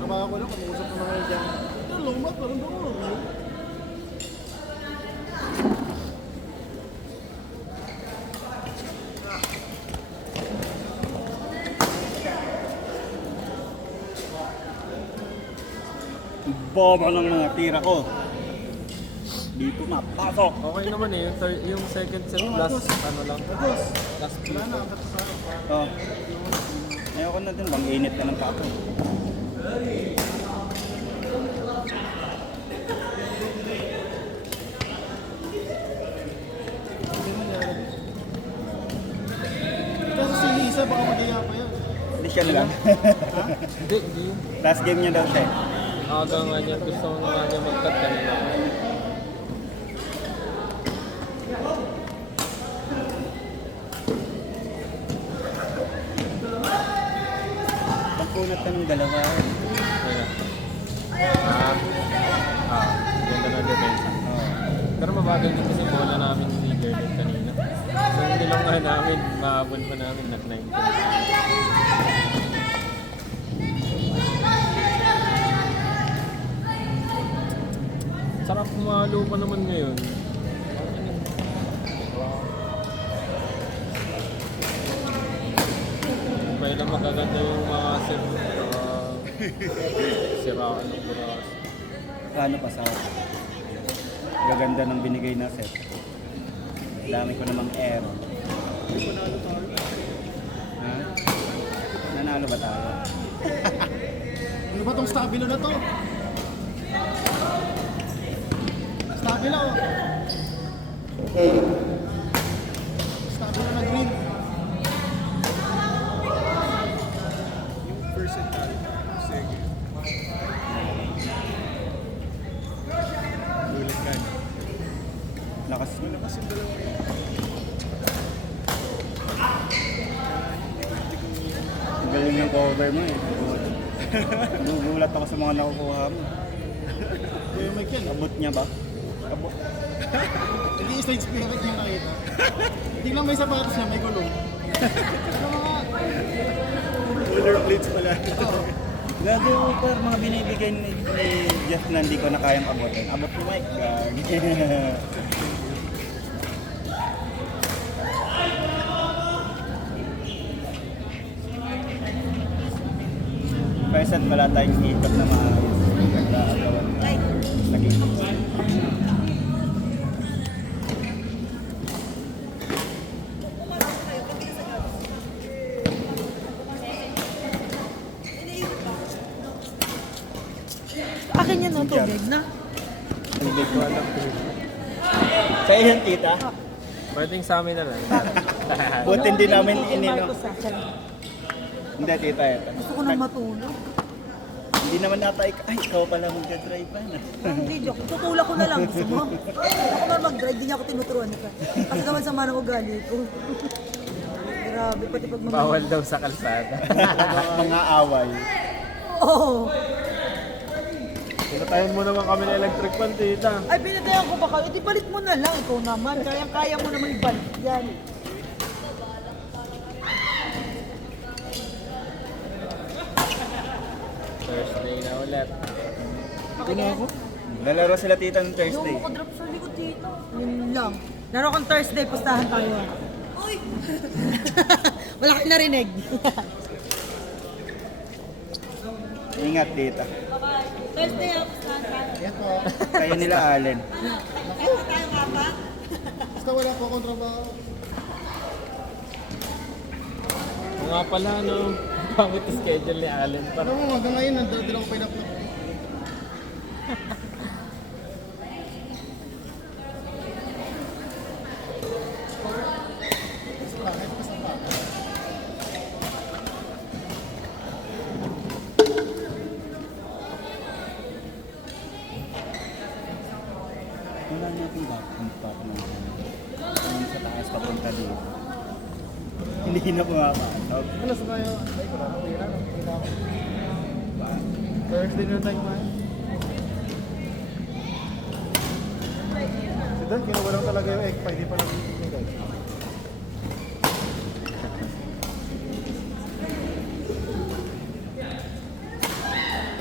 Trabaho ko lang, kumuusap na naman dyan. Ito, lumat, parang doon. Boba ng mga tira ko. Dito na, pasok. Okay naman eh, yung second set last ano lang. Last play. Wala na, ang sa Oh. Ayoko na din, bang init na ng pato. Hindi mo niya. Kasi si Lisa, baka magaya pa yan. Hindi siya na lang. Hindi, hindi. Last game niya daw siya. Aga nga niya, gusto ko nga niya mag-cut kanina. Pagkunat ka ng dalawa. Ayun. Ganda na depensa. Oh. Pero mabagal din kasi bola namin ni Gerlin kanina. So hindi lang nga namin, mahabol pa namin nat 19. Sarap kumalo pa naman ngayon. May lang magaganda yung mga siraan ng buras. Paano pa sa gaganda ng binigay na set. Dami ko namang air. Ha? Nanalo ba tayo? Ano ba tong stabilo na to? Stabilo oh. Stabilo na green. Yung first set tayo, sige. Ulit ka. Lakas mo. Lakas yung dalawa yun. Ang galing yung cover mo eh. Gugulat ako sa mga nakukuha mo. Yung mic yan. Abot niya ba? Abot. Hindi stage spirit yung nakita. Hindi lang may sapatos na may gulong. Ano mga... Rollerblades pala. Gago par mga binibigay ni Jeff na hindi ko na kayang abutin. Abot ni Mike. Gag. Present wala tayong ikot na maayos. Nagagawan na. Lagi. Akin yan, no? Tubig na. Hindi ko alam. Sa'yo yan, tita. Pwedeng sa amin na lang. Buti hindi namin Kay ininom. Marcos, sa akin. Hindi, tita. Ito. Gusto ko na matulog. Hindi naman nata ay, ikaw pala mag-drive pa na. Hindi, joke. Tutulak ko na lang. Gusto mo? Ako na mag-drive, di niya ako tinuturuan ka. Kasi naman sama ng ugali ko. Grabe, pati pag mga... Bawal daw sa kalsada. Mga away. Oo. Pinatayin mo naman kami ng electric fan, tita. Ay, pinatayan ko ba kayo? Di balik mo na lang. Ikaw naman. Kaya mo naman ibalik yan. Thursday na ulit. Okay na ako? Lalaro sila tita ng Yung Thursday. makadrop sa likod dito. Yun lang. Laro kang Thursday, pustahan tayo. Uy! Wala kang narinig. Ingat tita. Thursday, pustahan tayo. Yan po. Kayo nila Allen. Tayo nga pa. Basta wala po akong trabaho. Nga pala, no? Pangit schedule ni Allen. Pero mo, hanggang ngayon, nandito lang ko pinaplock. Wala natin ba? Punta pa naman. Yung sa taas papunta dito. Hindi na pumapasok. Ano sa tayo? Ay, ko na. Pira, no? Pira ako. Thursday na tayo man. doon, kinuha lang talaga yung egg pie, di pa lang guys.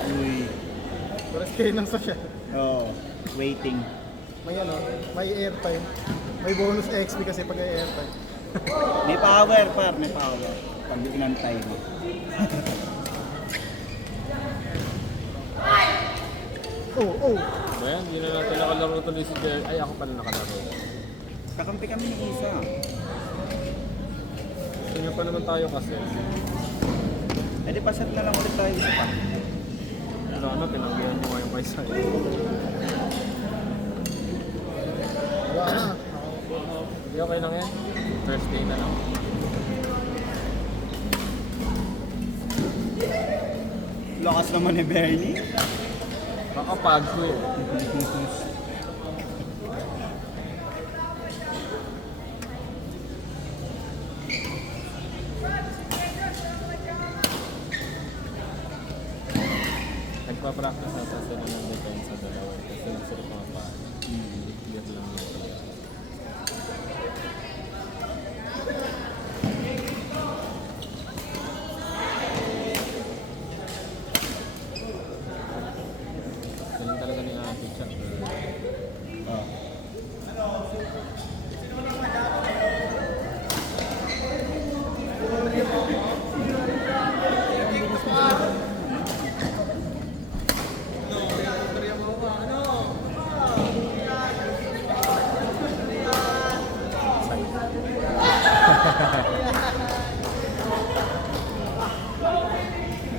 Uy. Pares kayo ng sasya. Oh, waiting. May ano, may airtime. May bonus XP kasi pag may airtime. May power, par. May power. Pag inantay mo. Oh. Ba yan, hindi na natin nakalaro tuloy si Jerry. Ay, ako pala nakalaro. Kakampi kami ni Isa. Sino pa naman tayo kasi? Eh di paset na lang ulit tayo isa pa. Ano, pinanggihan mo nga yung kay Sai. Wala na. Hindi okay lang yan. First day na lang. Lakas naman ni Bernie. Kakapag ko eh. Nagpa-practice na sa sila ng defense sa dalawa kasi gusto ko mga pa. Clear lang yun. Galing talaga ni Ate siya. Oh.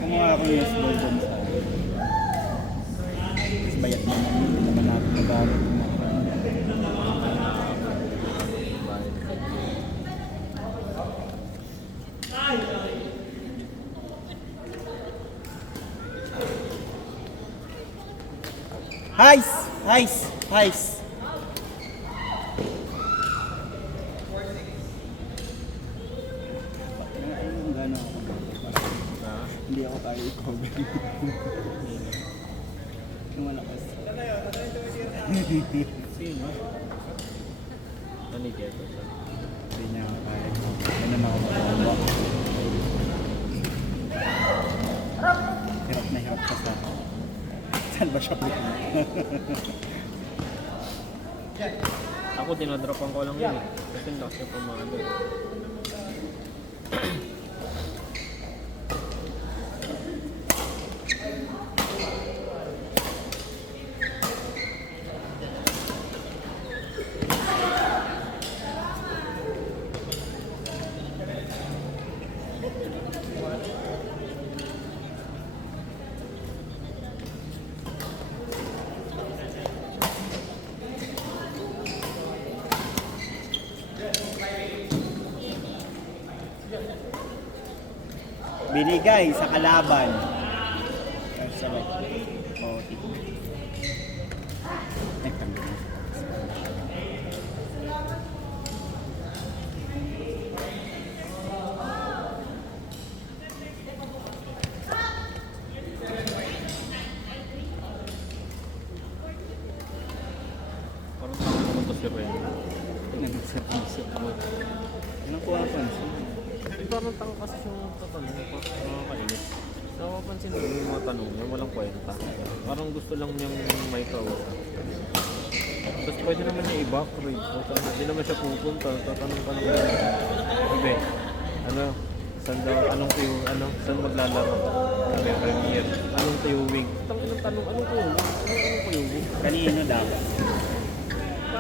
Kumuha ako yung S-ball dun sa... Mas bayat naman. Hindi naman natin magamit. Heis! Heis! Heis! Hindi ako tayo i-cover. Yung malakas. Sino? Naniketo siya. Hindi niya ako kaya. Yan naman ako magagawa. Hirap na hirap ka sa... Saan ba siya pupunta? Ako dinodropan ko lang yun eh. Kasi lakas yung pumalo. Binigay sa kalaban. Sabay. Bauti. Ay, tanggalin. Parang tama naman to si Ren. Nag-isip-isip mo. Yan ang kuha ng pansin. Parang tanga kasi yung tatanong ko. Nakakainis. Napapansin mo yung mga tanong niya, walang kwenta. Parang gusto lang niyang may kausap. Tapos pwede naman niya i-backgrade. Hindi naman siya pupunta. Tatanong pa naman. Sabi, saan maglalaro? Sabi, premiere. Anong tuyuwing? Anong tuyuwing? Anong tuyuwing? Kanino daw?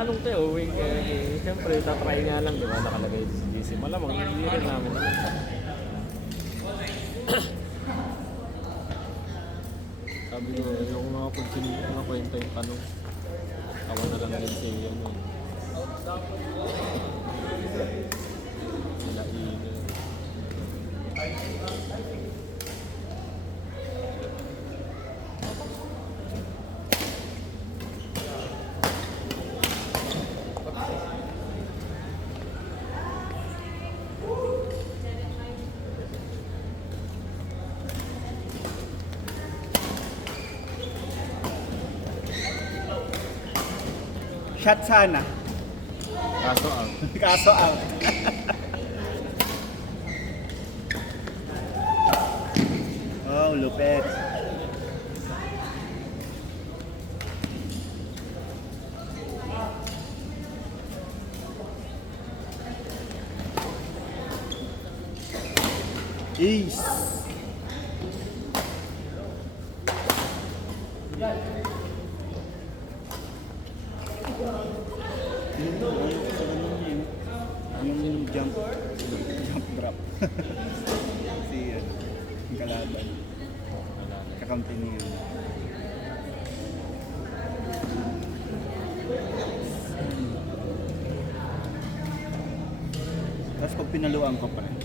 Anong tuyuwing? Siyempre, tatry nga lang, di ba? Nakalagay sa GC. Malamang, hindi rin namin alam. Sabi ko, ayoko nga kwenta yung tanong. Tawa na lang din siya yun. Sila ingay. Shot sana. Kaso Kaso out. Oh, lupet. Ace. Yung jump drop. Si yung kalaban. Kakampi niya. Tapos pag pinaluan ko pa rin.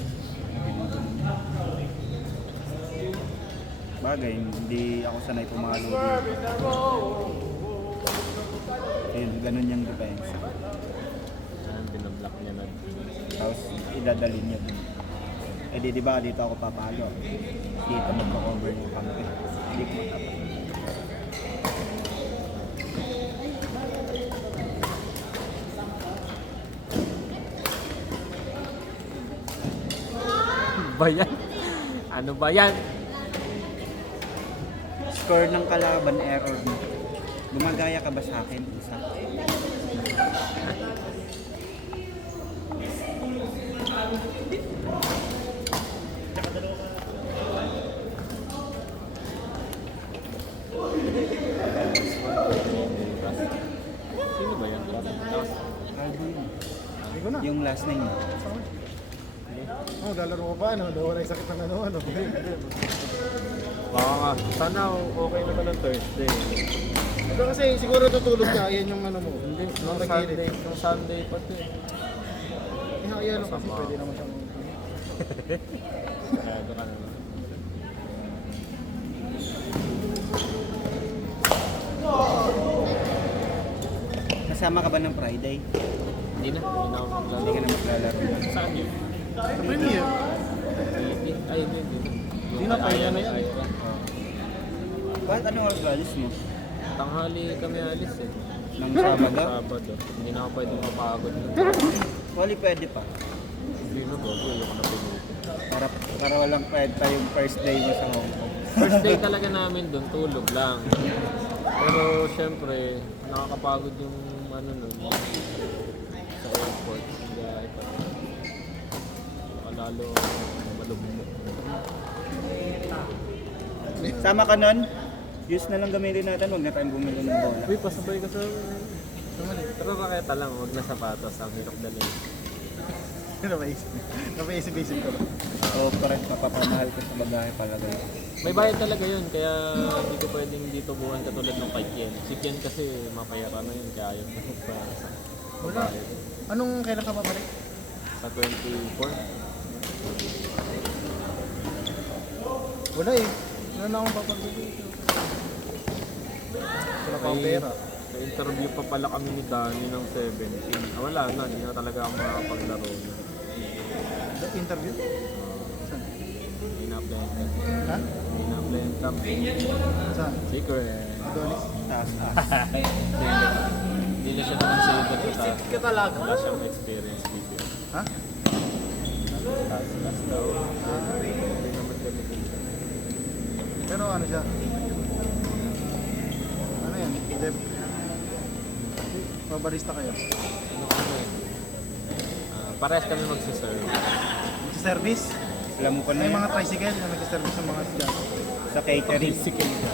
Bagay, hindi ako sanay pumalo dito. Ayun, ganun yung defense. binablock niya na. Tapos idadali niya dun. Eh di ba dito ako papalo. Dito magpa-cover yung kampi. Hindi ko matapat. Ba yan? Ano ba yan? Score ng kalaban, error mo. Gumagaya ka ba sa akin? Isa. Sino ba yan? Albo yun. Hindi ko na. Yung last name mo. Oh, lalaro ko pa, ano? Daw na yung sakit ng ano. Baka nga. Sana okay na ka ng Thursday. Pero kasi siguro tutulog ka, yan yung ano mo. Hindi, Nung nung Sunday pa to eh. Iyan kasi pwede naman siyang... Sarado ka naman. Kasama ka ba ng Friday? Hindi na ako maglalaro. Hindi ka na maglalaro. Saan yun? Sa premiere. Ay, hindi. Hindi na, kaya na yan. Bakit ano oras alis mo? Tanghali kami alis eh. Ng Sabado? Sabado. Hindi na ako pwedeng mapagod nun. Wali pwede pa. Hindi na bago, ayoko na pinuto. Para walang kwenta yung first day mo sa Hong Kong. First day talaga namin doon, tulog lang. Pero syempre, nakakapagod yung ano nun, sa airport. Kaya lalo malubog. Sama ka nun? Use na lang gamitin natin, huwag na tayong bumili ng bola. Uy, pasabay ka sa... Pero raketa lang, huwag na sapatos, ang hirap dalhin. Napaisip-isip ko. O, correct, mapapamahal ko sa bagahe palagay. May bayad talaga yun, kaya hindi ko pwedeng dito buwan katulad ng kay Ken. Si Ken kasi mapayara na yun, kaya ayaw ko pa sa Wala. Anong kailan ka babalik? sa 24. Wala eh. Wala na akong papagod. Wala pa ang pera. Sa interview pa pala kami ni Danny ng 17. Wala na, hindi na talaga ako makapaglaro na. Interview? Ina-applyan ka. Ha? Ina-applyan ka. Saan? Secret. Adonis? Taas. Hindi na siya naman secret sa taas. Ka talaga. Wala siyang experience dito. Ha? Taas daw. Hindi naman ganito. Pero ano siya? Ano yan? Dev? Pabarista kayo? Parehas kami magsiserve. Service? Alam mo ko na May yun. mga tricycle na nag-service ng mga estudyante. Sa catering. Physical ka.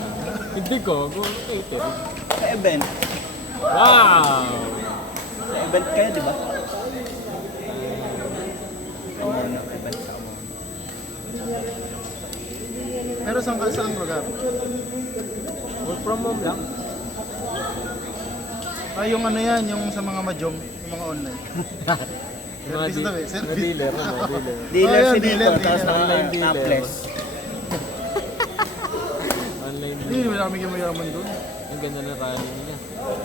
Hindi ko, go catering. Sa event. Wow! Sa event kayo, di ba? Sa event sa mo. Pero saan lugar? Work from home lang. Ah, yung ano yan, yung sa mga mahjong, yung mga online. Service daw eh, Mga service. dealer, mga dealer. Dealer Oh, si yan, dito, dealer, tapos dealer. Online dealer. topless. Online Hindi, dealer. wala kami mayaman doon. Ang ganda ng rally nila.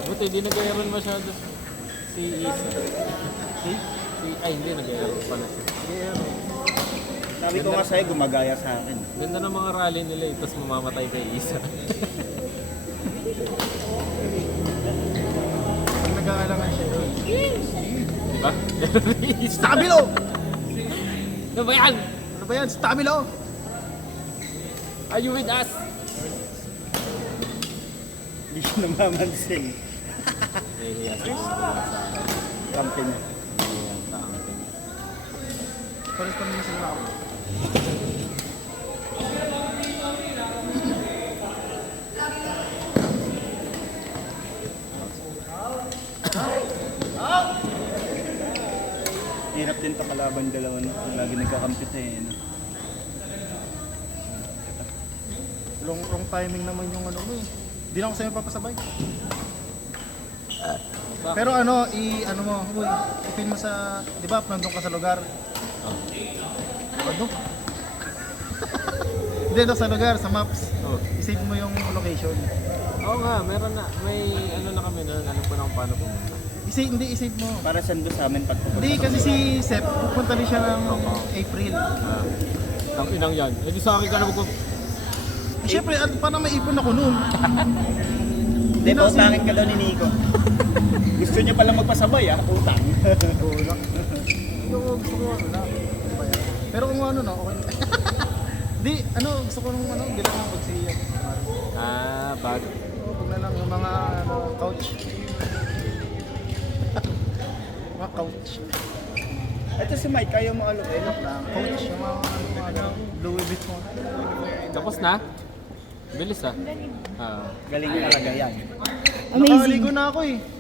Buti, di nag-iron masyado si Isa. Ay, hindi, nag-iron pa na siya. Sabi ko nga sa'yo, gumagaya sa akin. Ganda ng mga rally nila, tapos mamamatay kay Isa. Pag nag-aalangan siya doon. ba? Stabilo! Ano ba yan? Ano ba yan? Stabilo! Are you with us? Hindi siya namamansin. Nahihiya sa Kampi niya. Nahihiya sa akin. Pares pa naman sila ako. Hirap din to kalaban dalawa na. Lagi nagkakampit eh. No? Wrong timing naman yung ano mo eh. Hindi na ako sa'yo papasabay. Pero ano, ano mo, uy, ipin mo sa, di ba, nandun ka sa lugar? Ano? Hindi, doon sa lugar, sa maps. Oh. I-save mo yung location. Oo nga, meron na. May ano na kami nun. Alam ko na kung paano pumunta. I-save mo. Para sando sa amin pagpupunta. Hindi, kasi si Sep, pupunta rin siya ng April. Ang inang yan. Eh di sa akin ka na Eh, syempre, parang may ipon ako noon. Hindi, pautangin ka daw ni Nico. Gusto niya palang magpasabay utang. Oo lang. Gusto ko ano na. Pero kung ano na, okay na. Di, ano, gusto ko nung ano, bilang ng pagsiya. bag. Huwag na lang yung mga ano, couch. Mga couch. Ito si Mike, ayaw mo alok eh. Couch, yung mga ano, Louis Vuitton. Tapos na? Bilis ah. Galing talaga yan. Nakaligo na ako eh.